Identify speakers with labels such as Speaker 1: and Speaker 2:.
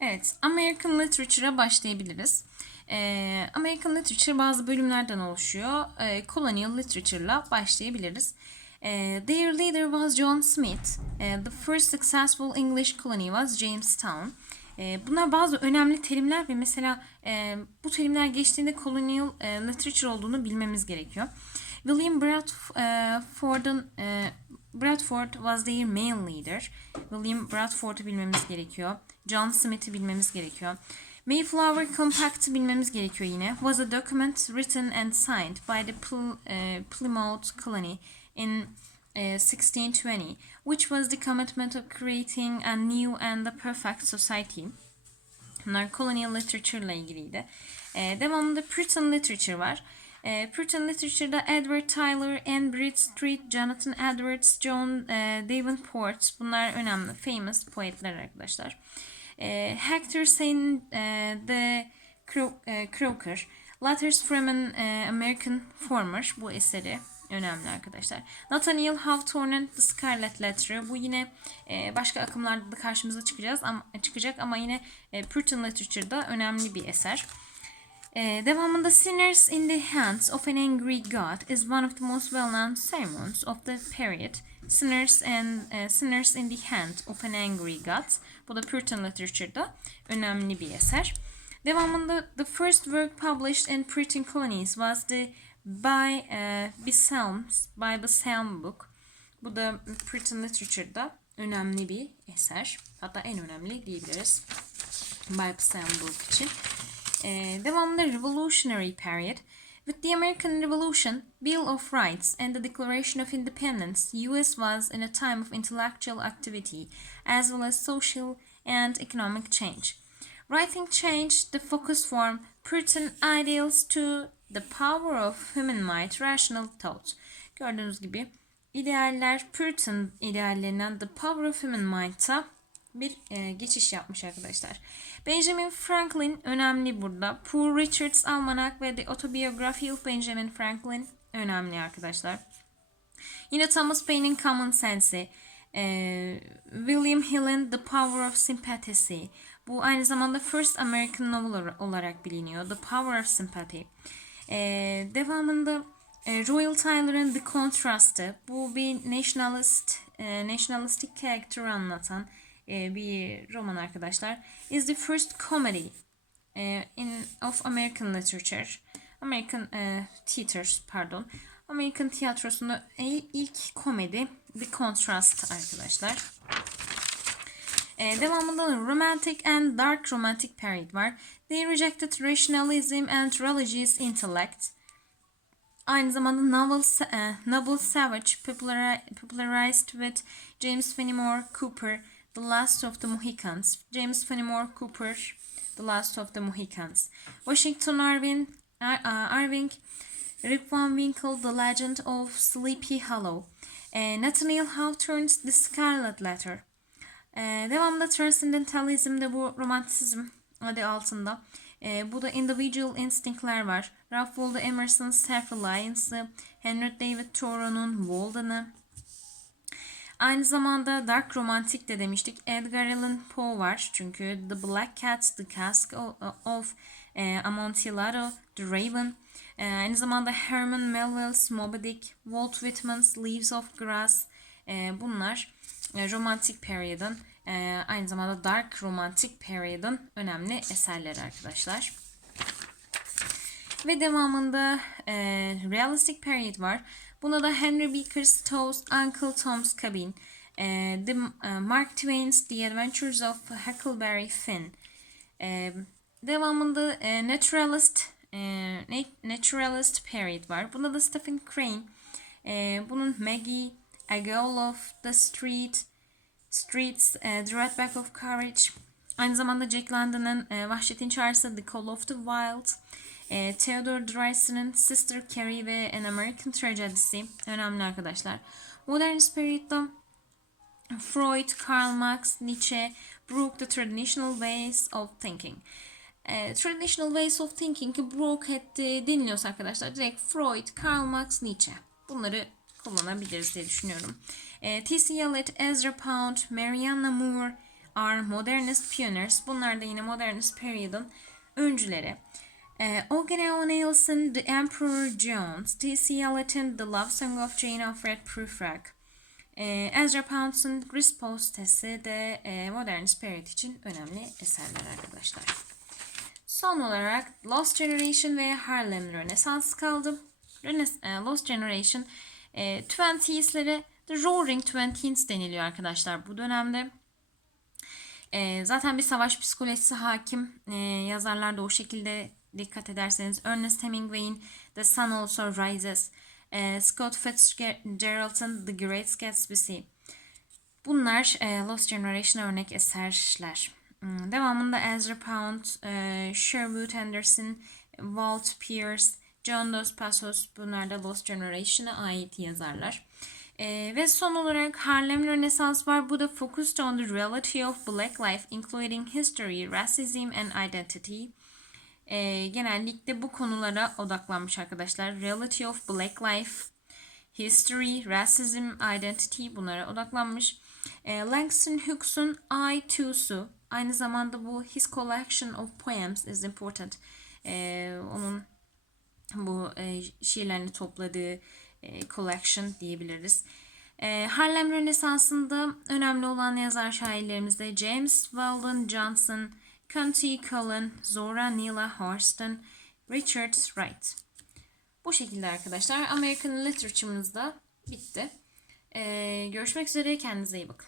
Speaker 1: Evet, American Literature'a başlayabiliriz. Ee, American Literature bazı bölümlerden oluşuyor. Ee, Colonial Literature'la başlayabiliriz. Ee, their leader was John Smith. Ee, the first successful English colony was Jamestown. Ee, bunlar bazı önemli terimler ve mesela e, bu terimler geçtiğinde colonial e, literature olduğunu bilmemiz gerekiyor. William Bradford'un e, Bradford was their main leader. William Bradford'u bilmemiz gerekiyor. John Smith'i bilmemiz gerekiyor. Mayflower Compact'ı bilmemiz gerekiyor yine. Was a document written and signed by the Pl- eh, Plymouth Colony in eh, 1620, which was the commitment of creating a new and a perfect society. Bunlar colonial literature ile ilgiliydi. Ee, devamında Puritan literature var. Ee, Puritan literature'da Edward Tyler, Anne Bradstreet, Jonathan Edwards, John e, Davenport bunlar önemli famous poetler arkadaşlar. Ee, Hector St. e, the Cro- e, Croker, Letters from an e, American Farmer bu eseri önemli arkadaşlar. Nathaniel Hawthorne'un The Scarlet Letter bu yine e, başka akımlarda da karşımıza çıkacağız ama çıkacak ama yine e, Puritan Literature'da önemli bir eser. Ee, devamında Sinners in the Hands of an Angry God is one of the most well-known sermons of the period. Sinners and e, Sinners in the Hand of an Angry God. Bu da Puritan Literature'da önemli bir eser. Devamında the first work published in Puritan colonies was the by uh, Psalms, Bible Psalm Book. Bu da Puritan Literature'da önemli bir eser. Hatta en önemli diyebiliriz. Bible Psalm Book için. Eh, ee, devamında Revolutionary Period. With the American Revolution, Bill of Rights, and the Declaration of Independence, US was in a time of intellectual activity as well as social and economic change. Writing changed the focus from Puritan ideals to the power of human might, rational thought. Gördüğünüz gibi idealler Puritan ideallerinden the power of human might'a bir e, geçiş yapmış arkadaşlar. Benjamin Franklin önemli burada. Poor Richard's Almanac ve The Autobiography of Benjamin Franklin önemli arkadaşlar. Yine Thomas Paine'in Common Sense'i, e, William Hill'in The Power of Sympathy. Bu aynı zamanda First American Novel olarak biliniyor. The Power of Sympathy. E, devamında e, Royal Tyler'ın The Contrast'ı. Bu bir nationalist, e, nationalistic character anlatan e, bir roman arkadaşlar. Is the first comedy e, in of American literature. American e, theaters pardon. Amerikan tiyatrosunda ilk komedi The Contrast arkadaşlar. E, devamında Romantic and Dark Romantic Period var. They rejected rationalism and religious intellect. Aynı zamanda Novel, e, Novel Savage populari- popularized with James Fenimore Cooper The Last of the Mohicans. James Fenimore Cooper The Last of the Mohicans. Washington Irving, Ir- uh, Irving Rip Van Winkle The Legend of Sleepy Hollow. E, Nathaniel Hawthorne's The Scarlet Letter. E, devamında Transcendentalism de bu romantizm adı altında. E, bu da Individual Instinct'ler var. Ralph Waldo Emerson's Self-Reliance'ı, Henry David Thoreau'nun Walden'ı. Aynı zamanda Dark Romantic de demiştik. Edgar Allan Poe var çünkü The Black Cat, The Cask of, e, Amontillado, The Raven. E, aynı zamanda Herman Melville's Moby Dick, Walt Whitman's Leaves of Grass. E, bunlar e, Romantic Period'ın e, aynı zamanda Dark Romantic Period'ın önemli eserleri arkadaşlar. Ve devamında e, Realistic Period var. Buna da Henry Beecher Stowe's Uncle Tom's Cabin, e, The e, Mark Twain's The Adventures of Huckleberry Finn. E, devamında Naturalist Na- Naturalist Period var. Bunda da Stephen Crane. Bunun Maggie, A Girl of the Street, Streets, The Red Back of Courage. Aynı zamanda Jack London'ın e, Vahşetin Çağrısı, The Call of the Wild. E, Theodore Dreiser'ın Sister Carrie ve An American Tragedy'si önemli arkadaşlar. Modernist Period'da Freud, Karl Marx, Nietzsche broke the traditional ways of thinking. E, traditional ways of thinking'i broke etti deniliyorsa arkadaşlar direkt Freud, Karl Marx, Nietzsche. Bunları kullanabiliriz diye düşünüyorum. E, T.C. Eliot, Ezra Pound, Mariana Moore, are modernist pioneers. Bunlar da yine modernist period'ın öncüleri. Ee, Organelle Nielsen, The Emperor Jones, T.C. Eliot'in The Love Song of Jane Alfred Prufrock, ee, Ezra Pound'un Griswold sitesi de e, modernist period için önemli eserler arkadaşlar. Son olarak Lost Generation ve Harlem Renaissance kaldı. E, Lost Generation e, 20'slere The Roaring Twenties deniliyor arkadaşlar bu dönemde. E, zaten bir savaş psikolojisi hakim. E, yazarlar da o şekilde dikkat ederseniz Ernest Hemingway'in The Sun Also Rises, e, Scott Fitzgerald'ın The Great Gatsby. Bunlar e, Lost Generation örnek eserler. Hmm, Devamında Ezra Pound, e, Sherwood Anderson, Walt Pierce, John Dos Passos bunlar da Lost Generation'a ait yazarlar. E, ve son olarak Harlem Renaissance var. Bu da focused on the reality of black life including history, racism and identity. E, genellikle bu konulara odaklanmış arkadaşlar. Reality of black life, history, racism, identity bunlara odaklanmış. E, Langston Hugges'un I Too Su aynı zamanda bu His Collection of Poems is Important. E, onun bu e, şiirlerini topladığı e, collection diyebiliriz. E, Harlem Rönesansı'nda önemli olan yazar şairlerimizde James Weldon Johnson, Conti Cullen, Zora Neale Hurston, Richard Wright. Bu şekilde arkadaşlar American Literature'ımız da bitti. E, görüşmek üzere kendinize iyi bakın.